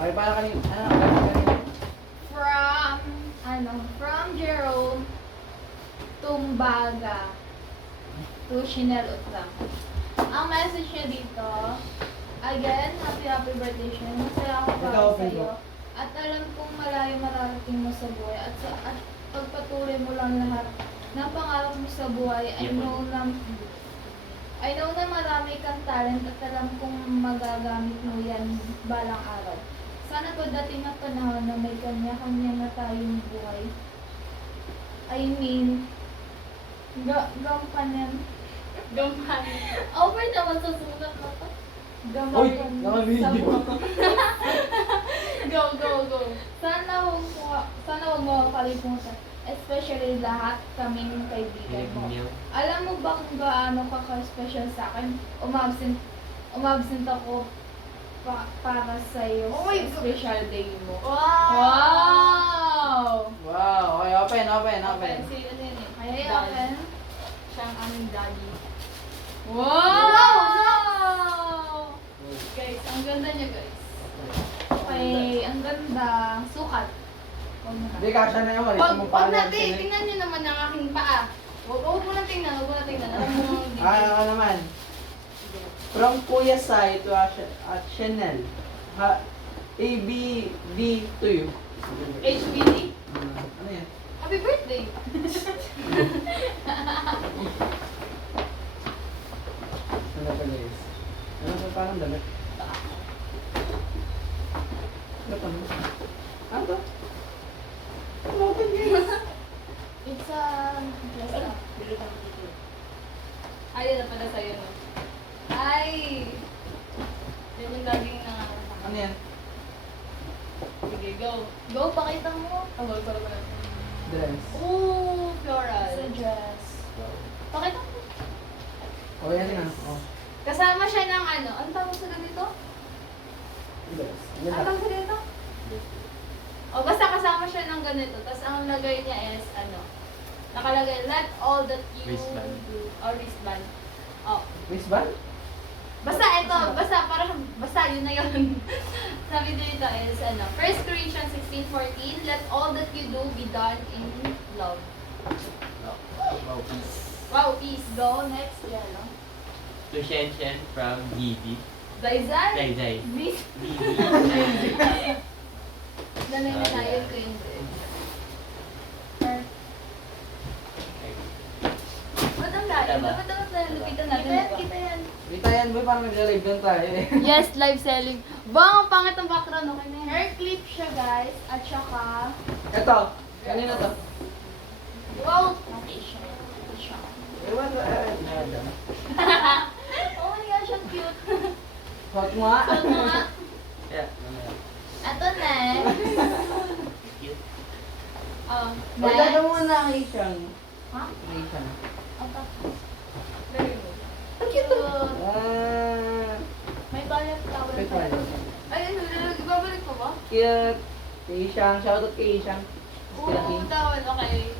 Okay, para kanina. Kanina. From Jerome Tumbaga to Chanel Utram. Ang message niya dito, again, happy birthday siya. Masaya ako para Ikaw, sa iyo. Pedro. At alam kong malayo mararating mo sa buhay. At pagpatuloy mo lang lahat ng pangarap mo sa buhay. I know na marami kang talent at alam kong magagamit mo yan balang araw. Sana pagdating ng panahon na may kanya-kanya na tayong buhay. I mean, gampanan. Gampanan. Over naman sa sulat na to. Uy, naka-video. Go. Sana huwag mo kalimutan. Especially lahat kaming kaibigan mo. Alam mo ba kung gaano ka-special sa akin? Umabsent ako para sa iyo Oh sa my God. special day mo. Wow! Wow! Okay, open. Si ano yun eh? Kaya Dad. open. Siya ang aming daddy. Wow! Guys, ang ganda niya guys. Okay, ang ganda. Sukat. Huwag mo na. Hindi, kasha na yun. Wag natin, tingnan niyo naman ang aking paa. Huwag mo na tingnan. Alam mo, Ako naman. From Kuya Sai to Chanel. ABV to you. HBD. Ano yan? Happy birthday! Ano pa guys? Ano pa parang damit? Ano pa? Ano to? Ano pa guys? It's a dress up. Ay, na pala sa'yo, no? Ay! Yan yung laging Ano yan? Sige, go. Go, pakita mo. Tawag para ba? Dress. Ooh, floral. It's a dress. Pakita mo. Oh, yan na. Oh. Kasama siya ng ano? Ano tawag sa ganito? Dress. Ano tawag sa ganito? O, basta kasama siya ng ganito. Tapos ang lagay niya is, ano, nakalagay, let all that you Wristband. do. Or wristband. Oh. Wristband? Basta ito, basta yun na yun. Sabi dito is, ano, 1 Corinthians 16:14, let all that you do be done in love. Wow, peace. Wow, peace. Go, next. Yellow. To Shen from Gigi. Zaizay? Zay. This. Gigi. Nanay na tayo ko yung dress. Ba't ang layo? Tama. Dapat lupitan natin. Kita yan. Kita yan boy, parang nagla-live doon tayo eh. Yes, live selling. Bang, ang pangit ang background. Okay na yan. Hair clip siya, guys. At saka, Ito. Kanina to. Wow! t-shirt. T-shirt. Ewan ba? Oh my gosh, ang cute. Hot mo nga. So, mga, Yeah, mamaya. Ito next. Cute. oh, Huwag Next. mo muna ang Asian. Ha? Asian. Ito. very good. Ang cute. May toilet towel. Wait, pa. wait. Ay, ibabalik ko ba? Cute. Asian. Shoutout kay Asian. Oo, tawad. Okay.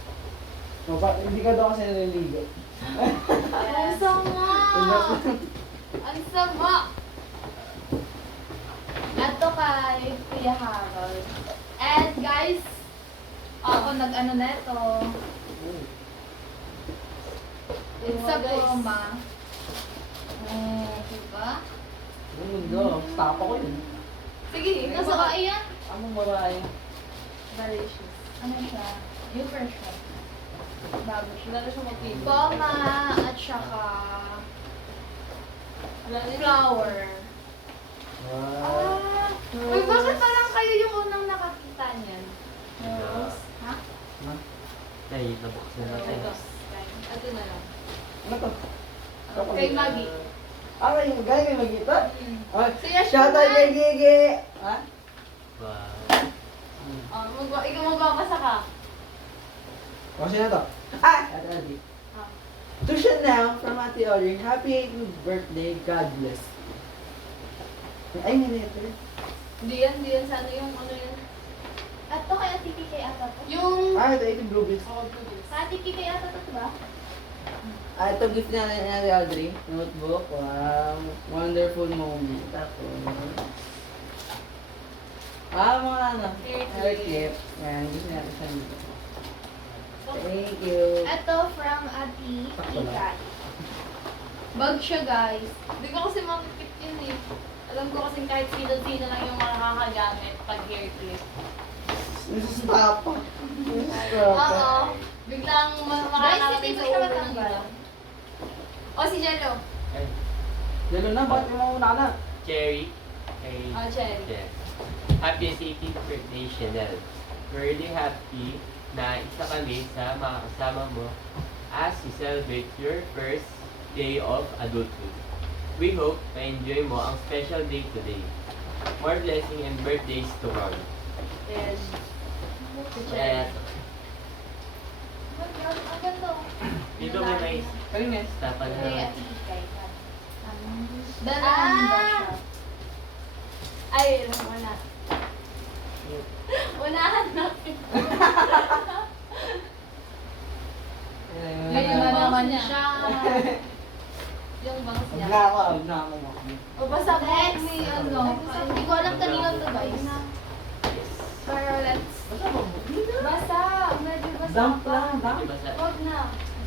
Hindi ka daw kasi naliligo. Ang sama. Ang sama! Ito kay Kuya Harold. And guys, ako nag-ano na ito. It's a Guys. Puma. Diba? Ang mundo. Stop ako yun. Sige, Nasa ka iyan? Among babae. Delicious. Ano siya? Yung fresh one. Bago siya. Wala na siya mag-table. Puma at saka Wala na siya. flower. Wow. Uy, bakit parang kayo yung unang nakakita niyan? Rose. Ha? Ay, nabuksan natin. Ito. Ito na lang. Ano to? Kay Maggie. Ah, yung galing kay Magita? Oh, Si Yash shoutout naman. kay Gigi! Ha? Wow. Ikaw magbabasa ka. O, sino to? Ah! Ate Aldi. Ah. To Chanel from Ate Audrey, happy birthday, God bless. Ay, hindi ito yun. Hindi yan. Sana yung ano yan. Ito kay Ate Kikay ata to. Yung... Ah, ito Bluebeats. Ako to this. Kay Ate Kikay ata to, diba? Ah, ito gift niya ni Ate Audrey. Notebook. Wow. Wonderful moment. Tapos... Mga ano. Hair Hair clip. clip. Yan, gusto natin siya dito. Thank you. Ito from Ati Sakto lang. Ikat. Bag siya, guys. Hindi ko kasi makikip yun eh. Alam ko kasi kahit sino-sino lang yung makakagamit pag hair clip. Nasa-stapa. Oo. Biglang Guys, makakarating hindi sa ko siya ulo ng matanggal. iba. O si Jello. Ay, Dalo na, bakit mo muna ka na? Cherry. Ay, Oh, Cherry. yeah. Happy 18th birthday, Chanel. We're really happy na isa kami sa makakasama mo as you celebrate your first day of adulthood. We hope na-enjoy mo ang special day today. More blessing and birthdays to come. Then, si Kaya, Cherry. Ang ganda. dito may Kanina. tapan Kay na. Ati Ikat. Ah! Dalaan ba siya? Ay, wala. Unahan natin. Ngayon na naman siya. Yung bangs Huwag niya. na ako, huwag na ako. O basta Next, may ano, hindi ko alam kanino to, guys. Pero let's... Basta ba? Basa. Medyo basa Dump pa. lang, dump. Diba sa... Huwag na.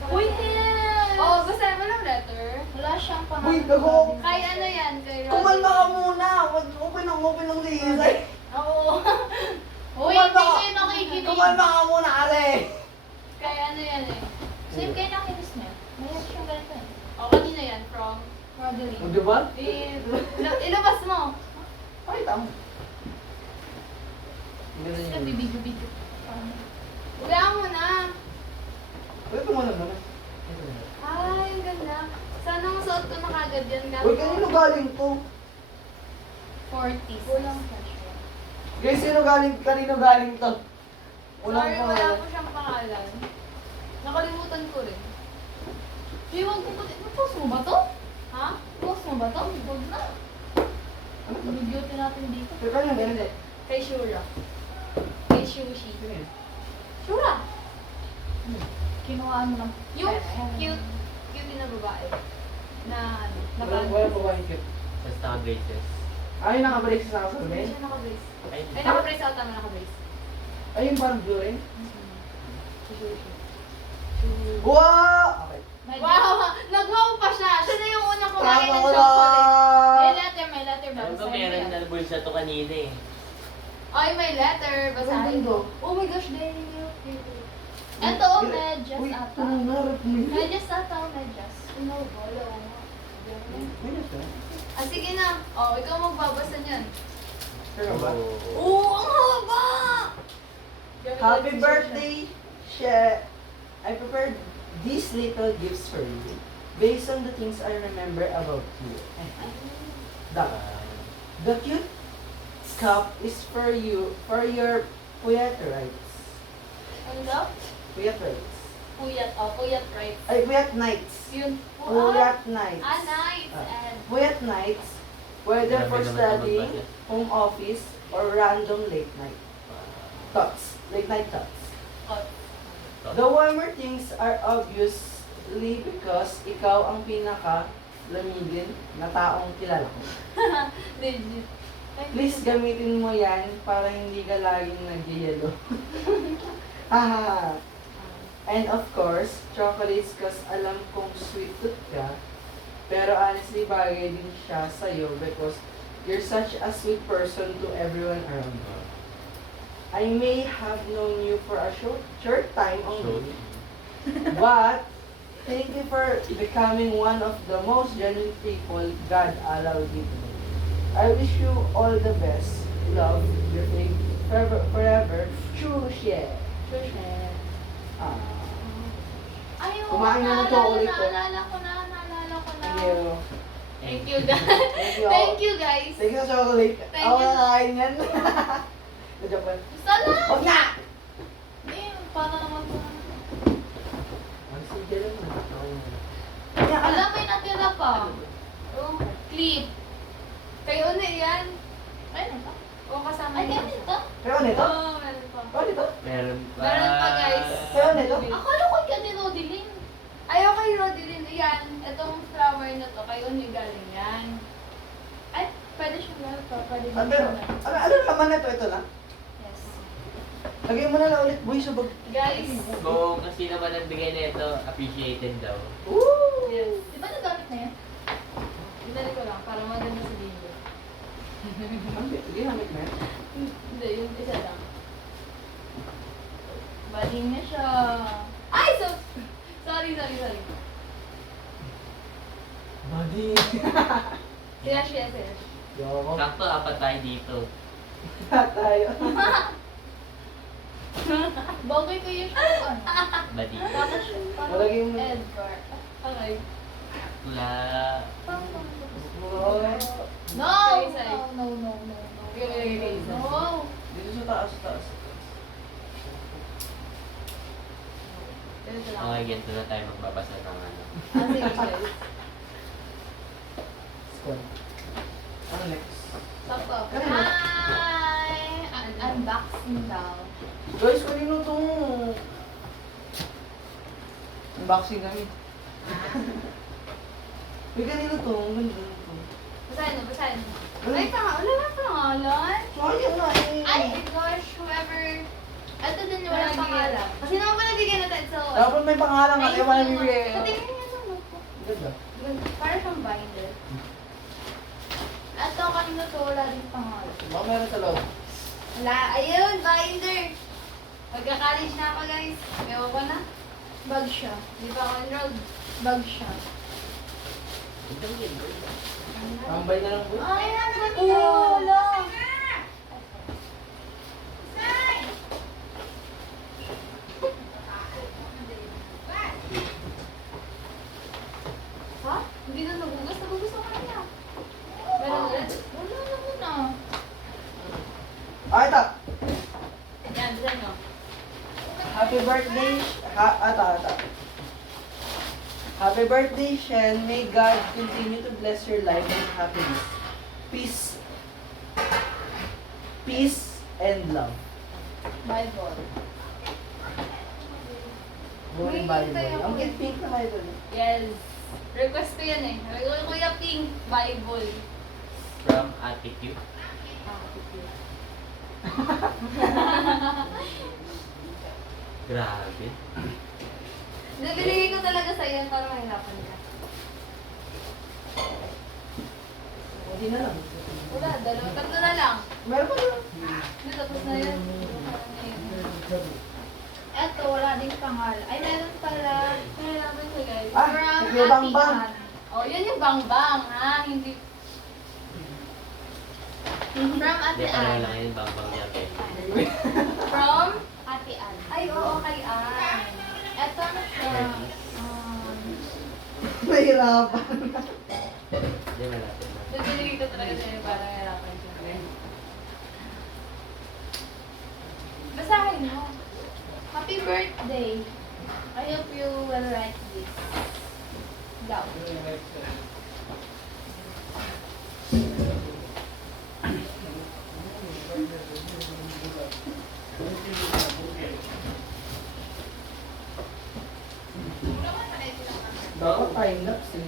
Uy, yes! Oh, basta mo lang letter. Wala siyang pangalan. Uy, gago. Kay ano yan? Kay Rodney. Kumalma ka muna! Huwag open ng liisay. Oo. Uy, hindi kayo nakikinig. Kumalma ka muna kasi! Kay ano yan eh. Same kayo nakikinis niya. Mayroon siyang ganito eh. O, kanina yan from... Rodeline. O, diba? Ilabas mo. Ay, tama. Ganun Kasi yun. nagbibidyo-bidyo. Huwag mo na. Pwede mo lang naman. Ay, ang ganda. Sana masuot ko na kagad yan. Uy, kanino galing to? 40s. Kulang. Guys, kanino galing to? Unang Sorry, wala pangalan. po siyang pangalan. Nakalimutan ko rin. Uy, huwag mo pati. Post mo ba to? Ha? Post mo ba to? Huwag na. Ano to? Beauty natin dito. Pero kanino galing eh? Kay Shura. Kay Shushi. Shura! Kinuhaan mo ng Yung pera. cute na babae. Na ano, na Wala pa ba yung cute? Basta braces. Ay, nakabalik sa Hindi sabi. siya naka-brace. Ay, Ay, naka-brace ako. Tama, naka-brace. Ay, yung parang blue rin. Si Shushi. Wow! Okay. Wow! Nag-wow pa siya! Siya na yung unang kumain Tama ng ko chocolate. May lang! letter ba? alam ko Basahin meron yan. na bulsa to kanina eh. Ay, may letter. Basahin Ang ko. Oh my gosh, Daniel. Ito, medyas Uy, ata. ito na narap mo yun. Medyas ata, medyas. Ano, wala. Medyas ba? Ah, sige na. Oh, ikaw magbabasa niyan. Sure ba? Oo, ang haba! Happy birthday, She! I prepared these little gifts for you based on the things I remember about you. The cute cup is for you, for your puyat-rights. Ano daw? Puyat-rights. Puyat. Oh, puyat, right? Ay, puyat nights. Yun. Puyat nights. Nice. And Puyat nights, whether for studying, home office, or random late night thoughts. Late night thoughts. The warmer things are obviously because ikaw ang pinaka-lamigin na taong kilala ko. legit. Please gamitin mo yan para hindi ka laging nag-yellow. Haha. And of course, chocolates cause alam kong sweet tooth ka. Pero honestly, bagay din siya sa'yo because you're such a sweet person to everyone around you. I may have known you for a short time only, but thank you for becoming one of the most genuine people God allowed you to be. I wish you all the best. Love, your faith, forever. Shushe. Ah. Ayaw, Kumain na ng chocolate ko. naalala ko na. Thank you. Thank you, guys. Thank you. Thank you, guys. Thank you sa chocolate. Thank Ako you. nakain yan. Joke lang. Gusto lang. Huwag na! Paano naman ito? Ang sige lang na. Kaya ka na. Alam, may natira pa. Oh, Clip. kayo na yan. Ay, ano to? O, kasama Ay, niyo. ano ito? Pero nito? Oo, meron pa. Oh, nito? Meron pa. Meron pa, guys. Pero nito? Akala ko yan ni Rodeline. Ayaw kay Rodilyn. Yan. Itong flower na to. Kayo niyo galing yan. Ay, pwede siyang meron pa. Papalitan Ano, siya na. ano naman na ito? Ito na? Yes. Lagay mo na lang ulit, boy, sa bag. Guys, Kung kasi naman nagbigay na ito, appreciated daw. Woo! yes. Di ba nagamit na yan? Dinali ko lang para maganda sa video. Ginamit mo yan? Hindi, yung isa lang. Baling na siya. Ay! Sorry. Buddy. Yes. Yo. Sakto, apat tayo dito. Tayo. Bagay ko yung show, ano? Badi. Tapos, Malagay mo. Edgar. Okay. Wala. Oh. No! Say. No. Okay. No! Dito sa taas, taas. Ganito lang. Okay, ganito na tayo magbabasa ng ano. Sige guys. Squad. Ano next? Sakto. Kanino? Hi! Unboxing daw. Guys, kanino itong unboxing kami? Uy, kanino to? Kanino to? Basahin mo. Wala. Ay, wala na pangalan. Sayang nga eh. Ay, gosh, whoever... Ito din yung walang pangalan. Kasi naman pa nabigyan natin, so... Dapat may pangalan nga, kaya wala bibigay. Patingin niya sa notebook. Ganda. Para siyang binder. Ito, kanina to, wala rin pangalan. Baka meron sa loob. Wala, ayun, binder. Magka-college na ako, guys. Ewan ko na. Bag siya. Di pa ako enrolled. Bag siya. Ito yun. Tambay na lang po. Ay, Oo, wala. Ha? Hindi na nagugas. Nagugas ako kanina. Meron ulit? Wala na muna. Ah, ito. Yan, bisan mo. Happy birthday. Ata. Happy birthday, Shen. May God continue to bless your life with happiness. Peace and love. Bible. Buhay May Bible. hintay ako Ang eh. cute pink na Bible. Yes. Request ko yan eh. Sabi ko, Kuya Pink, Bible. From Ate Q. Grabe. Nabili ko talaga sa yan para mahirapan ka. Hindi na lang. Wala, tatlo na lang. Meron pa na. Hindi, tapos na yan. Eto, wala din pangalan. Ay, meron pala. Mahirapan siya guys. Ah, From sige, Bang Bang. Ate Ann. Oh, yun yung bang-bang ha. Hindi. From Hindi, Ate pareho Ann. lang yun. Bang-bang niya, Ben. From? Ate Ann. Ay, oo, kay Ann. Eto na siya. Nahirapan. Hindi, malapit na. Nabili ko talaga sa para mahirapan siya. Basahin mo. Happy birthday. I hope you will like this. Daw. Dapat time lapse eh.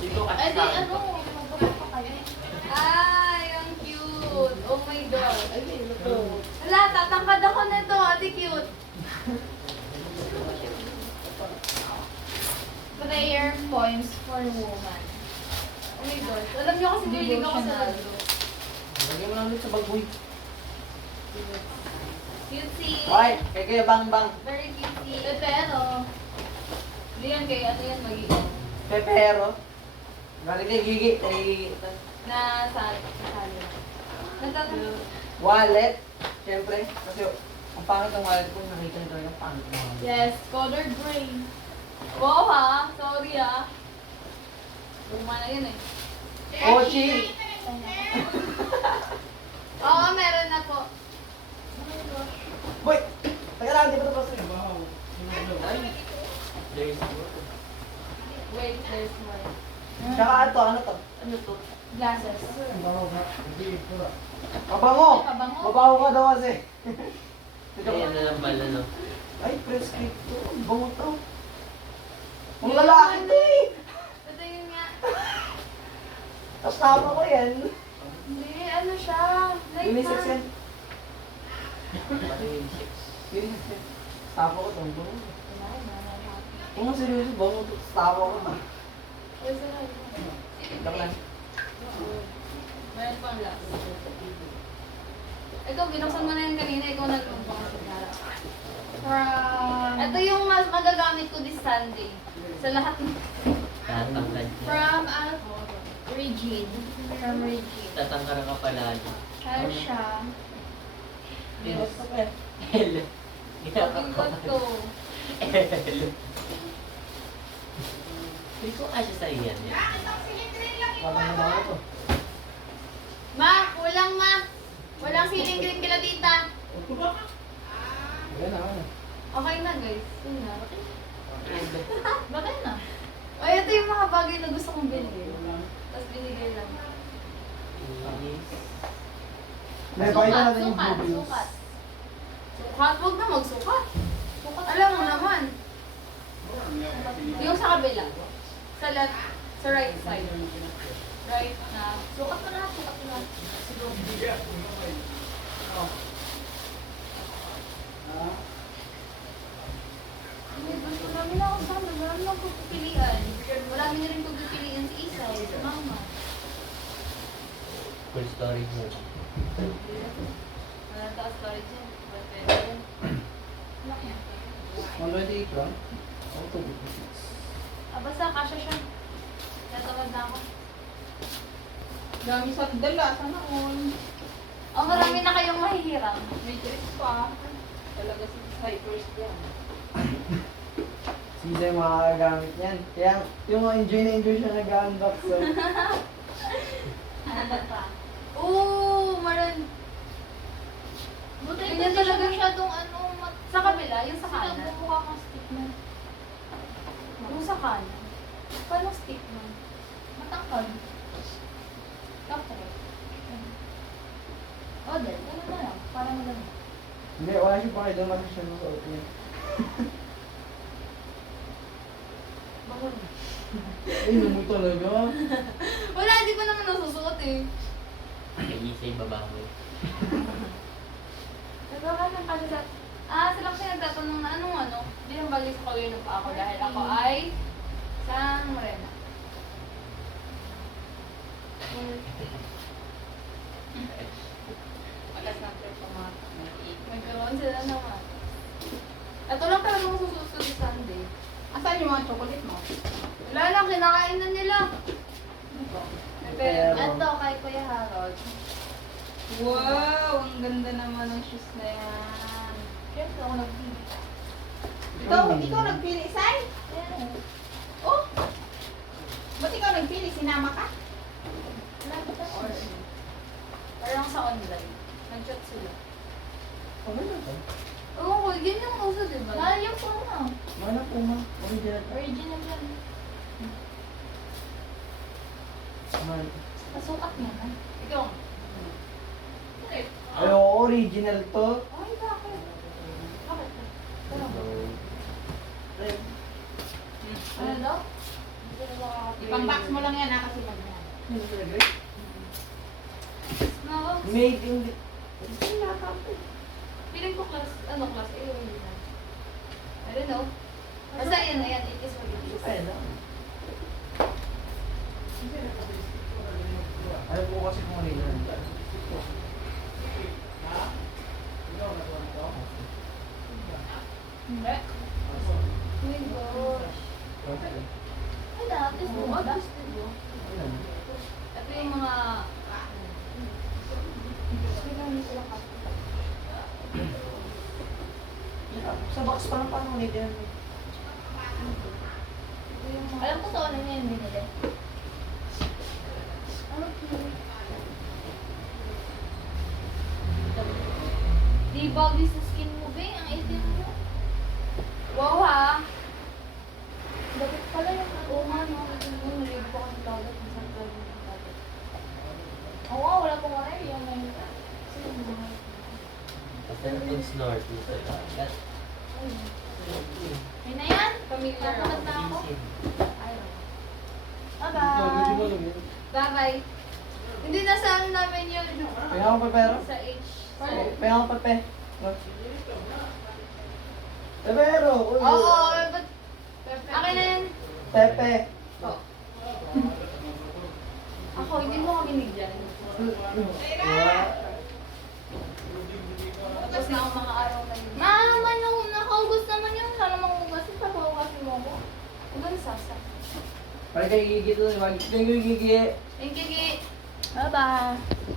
Dito kasi Ay, di, sa ano, magbasa pa kayo. Ay, ang cute. Oh my God. Ay, ito. Wala, tatangkad ako nito. Ate cute. Prayer poems for woman. Oh my God. Alam niyo kasi bilig ako sa Devotional. lalo. Lagyan mo lang ulit sa bagboy. Cutesy. Okay, kaya Bang Bang. Very cutesy. Pero, Hindi yan kay ano yan magiging. Pepero. Galing kay Gigi. Kay Nasali na. Nagtatanong. wallet. Siyempre. Kasi ang pangit ng wallet ko. Nakita nito yung pangit ng wallet. Yes, color gray. Wow ha, sorry ha. Luma na yun eh. Ochi. Oo, meron na po. Boy! Teka lang, di ba tapos rin? There's more. Wait, there's more. Tsaka ano to? Ano to? glasses. Mabango! Ay, mabango. Mabango ka daw kasi. Ayan na lang pala, no? Ay, prescript to. Ang bango to. Ang lalaki to eh. Ito yun nga. Kasama ko yan. Hindi, ano siya? Like, Unisex yan. Ano yung six? Unisex. Kasama ko itong buong. Kumain na, happy. Kung nga seryoso, bango ito. Kasama ko na. Ay, sarap. Joke lang. Meron pang last. Ikaw, binuksan mo na yan kanina. Ikaw naglumpang. From... Ito yung mas magagamit ko this Sunday. Sa lahat ng... Tatangkad niya. From Regine. From Regine. Tatangkar ka pala. Ano siya? Yes. Hello. Pagpindot ko. Hello. Hindi ko asya sa iyan. Parang na ako to. Ma, kulang ma. Walang siling green kila tita. Ayan na. Okay na guys. Yun na. Bakit na? Ay, ito yung mga bagay na gusto kong bilhin. Tapos binigay lang. May pakita natin yung sukat, blue bills. sukat. Sukat? Huwag na magsukat. Alam mo naman. Yung sa kabila. Sa left, sa right side. Right na. Sukat mo na, sukat mo na. Marami na ako sana. Marami na akong pipilian. Marami na rin pagpipilian si Isay, si Mama. Full story mo. Wala na taas storage yan. But pwede yan. Laki yan. 128 lang. Ako to. Basta kasha siya. Natamad na ako. Dami sa dala. Sana all. Oh, marami na kayong mahihiram. May tricks pa. Talaga si Cypress yan. Sisa yung makakagamit niyan. Kaya yung enjoy na enjoy siya nag-unbox. So. Ano ba pa? Oo, maran. Buti Ganyan hindi talaga siya masyadong ano, Sa kabila, yung sa Sila kanan. bumukha kang stick na. Yung sa kanan. Paano stick mo? Matangkad. Kapre. O, dahil. Ano na lang. Para maganda. Hindi, wala siya pa kayo doon. Kasi siya nasuot niya. Bakit? Ay, namu talaga. Wala, hindi ko naman nasusuot eh. Kaisay babahoy. Nagawa ng kasi sa... sila kasi nagtatanong na anong ano. Hindi nang balik sa color ng pa ako dahil ako ay San Morena. Magas ng trip ko mga nagkaroon sila naman. Ito lang talaga ang susunod sa Sunday. Asan yung mga chocolate mo? Wala lang, kinakain na nila. Pero- Ito, kay Kuya Harold. Wow! Ang ganda naman ng shoes na yan. Siyempre ako nagpili. Ikaw nagpili, Sai? Ayan. Oh! Ba't ikaw nagpili? Sinama ka? Or, parang sa online. Nag-chat sila. Ano na to? Oo, yun yung uso, diba? Layo po na. Mana po ma? Original. Original yan. Man. Pasukat mo na. Ikaw. Ay, original to. Ay, bakit? Bakit? Red. Ano daw? Hindi na makakapili. Ipang-box mo lang yan, kasi mag Ano talaga? No, Made in the... feeling ko class, ano class A or yun. I don't know. Basta ayan, it is what it is. Ay, na. Alam ko kasi kung ano yun. Hindi. Oh my gosh. Ay, dati mo. Dati mo. Ito yung mga... Sa box pa lang paano nito yan? Alam ko sa ano niya yung binili. Di bagay sa skin mo, be. Ang itim mo. Wow, ha? Dapat pala yung oo nga, no? Nalilig ko kasi dagat. Masarap daw yung dagat. Oo nga, wala pong wala yung may... Sino yung mga... Basta na pag-snorkel sa dagat. Yun na yan? Familiar. Tatamad na ako. Isip. Ayaw. Gagawin mo Bye-bye. lang yun. Bakay. Hindi na sa ano namin yun. Kaya ako pepero? Sa H. Kaya ako pepe. Pepero! Uy! Oo, but... Akin na yun. Pepe! Ako, hindi mo ako binigyan. Tapos na ako mga araw na yun. Mama, nakaubos naman yun. Sana makugasin. Papakugasin mo ako. Hanggang sasa. Parang kayo gigi to. Wag kayo gigi. Thank you, Gi. Bye-bye.